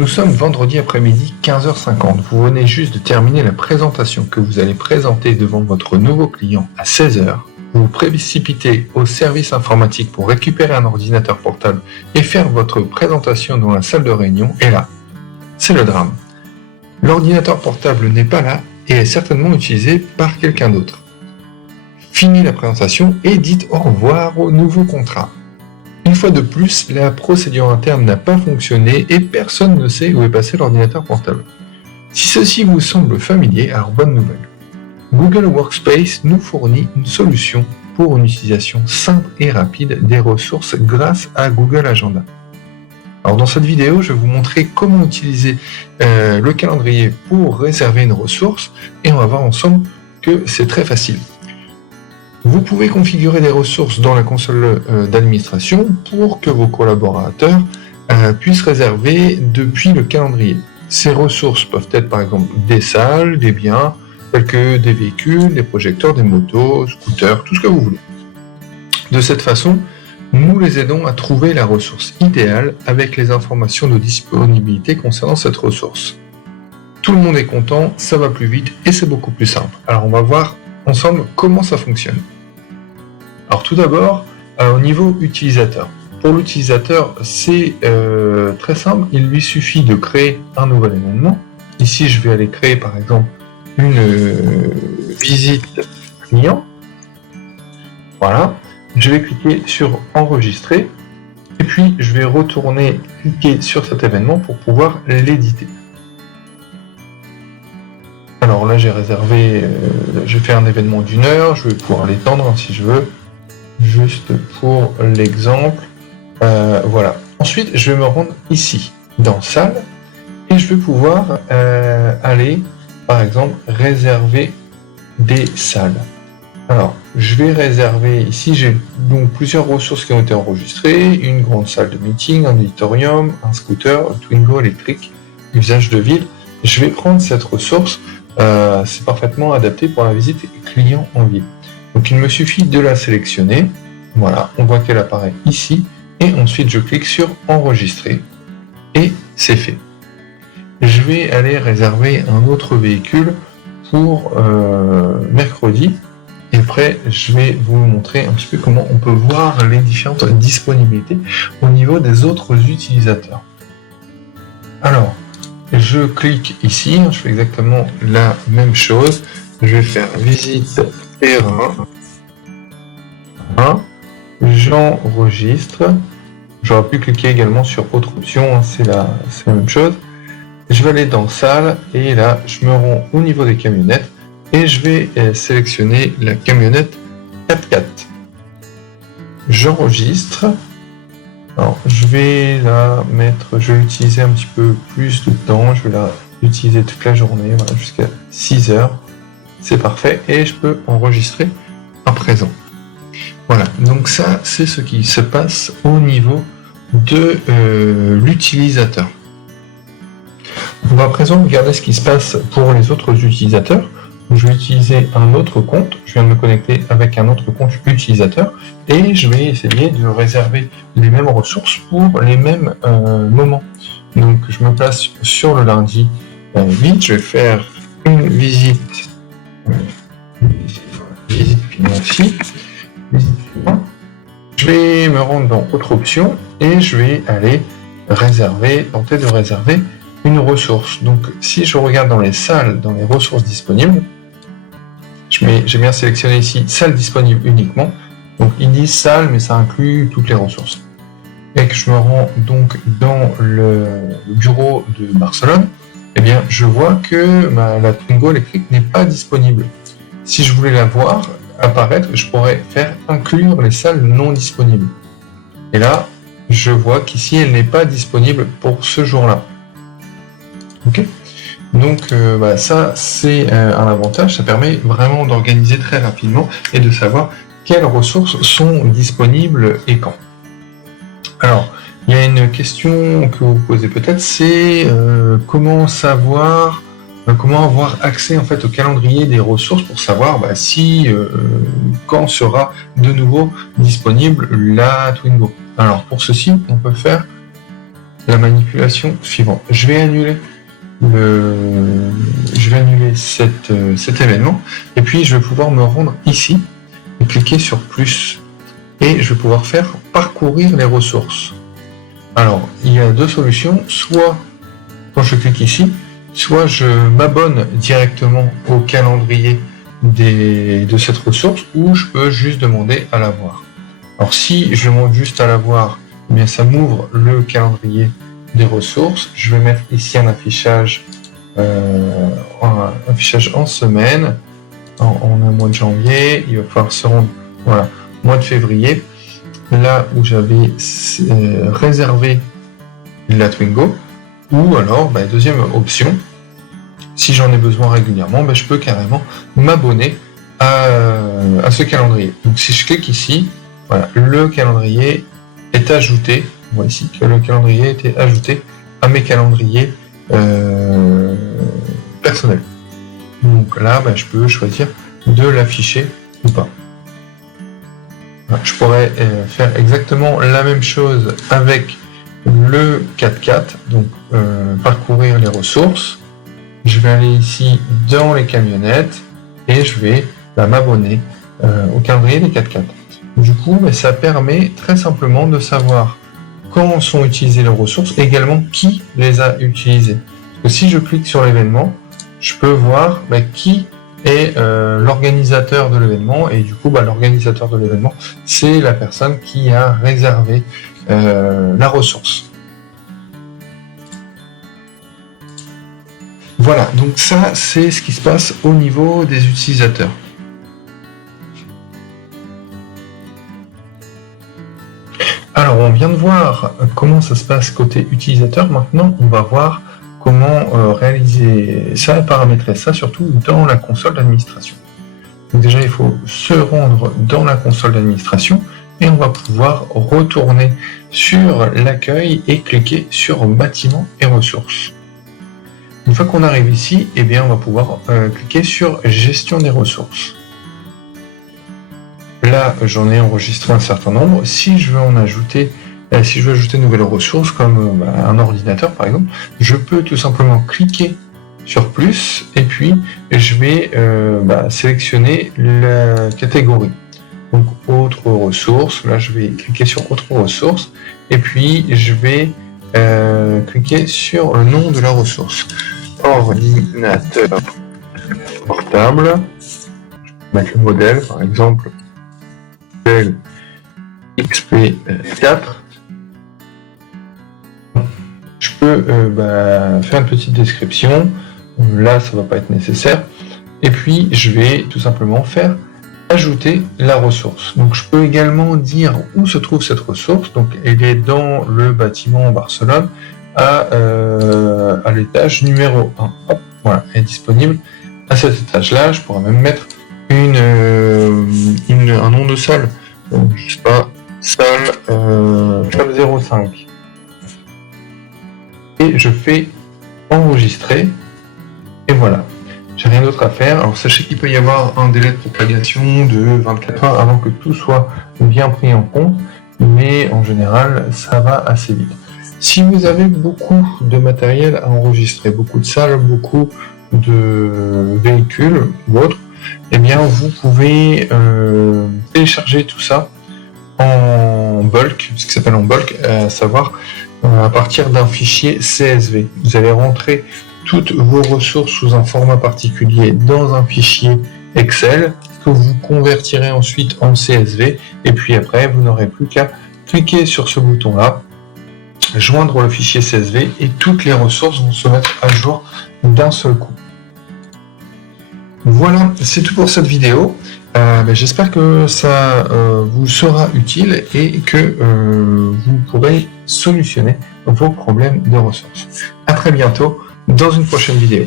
Nous sommes vendredi après-midi 15h50. Vous venez juste de terminer la présentation que vous allez présenter devant votre nouveau client à 16h. Vous vous précipitez au service informatique pour récupérer un ordinateur portable et faire votre présentation dans la salle de réunion. Et là, c'est le drame. L'ordinateur portable n'est pas là et est certainement utilisé par quelqu'un d'autre. Finis la présentation et dites au revoir au nouveau contrat. Une fois de plus, la procédure interne n'a pas fonctionné et personne ne sait où est passé l'ordinateur portable. Si ceci vous semble familier, alors bonne nouvelle. Google Workspace nous fournit une solution pour une utilisation simple et rapide des ressources grâce à Google Agenda. Alors dans cette vidéo, je vais vous montrer comment utiliser le calendrier pour réserver une ressource et on va voir ensemble que c'est très facile. Vous pouvez configurer des ressources dans la console d'administration pour que vos collaborateurs puissent réserver depuis le calendrier. Ces ressources peuvent être par exemple des salles, des biens, tels que des véhicules, des projecteurs, des motos, scooters, tout ce que vous voulez. De cette façon, nous les aidons à trouver la ressource idéale avec les informations de disponibilité concernant cette ressource. Tout le monde est content, ça va plus vite et c'est beaucoup plus simple. Alors on va voir ensemble comment ça fonctionne. Alors tout d'abord, au niveau utilisateur. Pour l'utilisateur, c'est très simple, il lui suffit de créer un nouvel événement. Ici, je vais aller créer par exemple une visite client. Voilà, je vais cliquer sur enregistrer et puis je vais retourner cliquer sur cet événement pour pouvoir l'éditer. Alors là, j'ai réservé, j'ai fait un événement d'1 heure, je vais pouvoir l'étendre si je veux, juste pour l'exemple. Voilà. Ensuite, je vais me rendre ici, dans salle, et je vais pouvoir aller, par exemple, réserver des salles. Alors, je vais réserver, ici j'ai donc plusieurs ressources qui ont été enregistrées, une grande salle de meeting, un auditorium, un scooter, un Twingo électrique, usage de ville. Je vais prendre cette ressource. C'est parfaitement adapté pour la visite client en ville. Donc il me suffit de la sélectionner, voilà, on voit qu'elle apparaît ici, et ensuite je clique sur enregistrer, et c'est fait. Je vais aller réserver un autre véhicule pour mercredi, et après je vais vous montrer un petit peu comment on peut voir les différentes disponibilités au niveau des autres utilisateurs. Alors, je clique ici, je fais exactement la même chose. Je vais faire visite terrain. J'enregistre. J'aurais pu cliquer également sur autre option, c'est la même chose. Je vais aller dans salle et là, je me rends au niveau des camionnettes et je vais sélectionner la camionnette 4x4. J'enregistre. Alors, je vais la mettre, je vais utiliser un petit peu plus de temps, je vais la utiliser toute la journée, voilà, jusqu'à 6 heures. C'est parfait et je peux enregistrer à présent. Voilà, donc ça, c'est ce qui se passe au niveau de l'utilisateur. On va à présent regarder ce qui se passe pour les autres utilisateurs. Je vais utiliser un autre compte, je viens de me connecter avec un autre compte utilisateur et je vais essayer de réserver les mêmes ressources pour les mêmes moments. Donc je me place sur le lundi 8, je vais faire une visite financière. Je vais me rendre dans autre option et je vais aller tenter de réserver une ressource. Donc si je regarde dans les salles, dans les ressources disponibles, j'ai bien sélectionné ici salle disponible uniquement. Donc il dit salle, mais ça inclut toutes les ressources. Et que je me rends donc dans le bureau de Barcelone, eh bien je vois que la Twingo électrique n'est pas disponible. Si je voulais la voir apparaître, je pourrais faire inclure les salles non disponibles. Et là, je vois qu'ici elle n'est pas disponible pour ce jour-là. Ok. Donc ça c'est un avantage, ça permet vraiment d'organiser très rapidement et de savoir quelles ressources sont disponibles et quand. Alors, il y a une question que vous posez peut-être, c'est comment avoir accès en fait au calendrier des ressources pour savoir quand sera de nouveau disponible la Twingo. Alors pour ceci, on peut faire la manipulation suivante. Je vais annuler cet événement, et puis je vais pouvoir me rendre ici et cliquer sur plus, et je vais pouvoir faire parcourir les ressources. Alors, il y a deux solutions, soit quand je clique ici, soit je m'abonne directement au calendrier de cette ressource, ou je peux juste demander à la voir. Alors si je demande juste à la voir, eh bien ça m'ouvre le calendrier des ressources. Je vais mettre ici un affichage en semaine. On a un mois de janvier, il va falloir se rendre, voilà, mois de février, là où j'avais réservé la Twingo, ou alors, deuxième option, si j'en ai besoin régulièrement, je peux carrément m'abonner à ce calendrier. Donc si je clique ici, voilà, le calendrier est ajouté. On voit ici que le calendrier a été ajouté à mes calendriers personnels. Donc là, je peux choisir de l'afficher ou pas. Voilà, je pourrais faire exactement la même chose avec le 4x4, donc parcourir les ressources. Je vais aller ici dans les camionnettes et je vais m'abonner au calendrier des 4x4. Du coup, ça permet très simplement de savoir quand sont utilisées les ressources, et également qui les a utilisées. Parce que si je clique sur l'événement, je peux voir qui est l'organisateur de l'événement, et du coup, l'organisateur de l'événement, c'est la personne qui a réservé la ressource. Voilà, donc ça, c'est ce qui se passe au niveau des utilisateurs. Alors, on vient de voir comment ça se passe côté utilisateur. Maintenant, on va voir comment réaliser ça et paramétrer ça, surtout dans la console d'administration. Donc déjà, il faut se rendre dans la console d'administration et on va pouvoir retourner sur l'accueil et cliquer sur bâtiment et ressources. Une fois qu'on arrive ici, on va pouvoir cliquer sur gestion des ressources. Là, j'en ai enregistré un certain nombre. Si je veux en ajouter, si je veux ajouter de nouvelles ressources, comme un ordinateur par exemple, je peux tout simplement cliquer sur plus, et puis je vais sélectionner la catégorie. Donc autres ressources, là je vais cliquer sur autres ressources, et puis je vais cliquer sur le nom de la ressource. Ordinateur portable. Je vais mettre le modèle, par exemple, XP4. Je peux faire une petite description. Là, ça va pas être nécessaire. Et puis, je vais tout simplement faire ajouter la ressource. Donc, je peux également dire où se trouve cette ressource. Donc, elle est dans le bâtiment Barcelone à l'étage numéro 1. Hop, voilà, elle est disponible à cet étage-là. Je pourrais même mettre un nom de salle. Donc, je sais pas, salle 05. Et je fais enregistrer. Et voilà. J'ai rien d'autre à faire. Alors sachez qu'il peut y avoir un délai de propagation de 24 heures avant que tout soit bien pris en compte, mais en général ça va assez vite. Si vous avez beaucoup de matériel à enregistrer, beaucoup de salles, beaucoup de véhicules ou autres, vous pouvez télécharger tout ça en bulk, ce qui s'appelle en bulk, à savoir à partir d'un fichier CSV. Vous allez rentrer toutes vos ressources sous un format particulier dans un fichier Excel que vous convertirez ensuite en CSV, et puis après vous n'aurez plus qu'à cliquer sur ce bouton là, joindre le fichier CSV, et toutes les ressources vont se mettre à jour d'un seul coup. Voilà, c'est tout pour cette vidéo. J'espère que ça vous sera utile et que vous pourrez solutionner vos problèmes de ressources. À très bientôt dans une prochaine vidéo.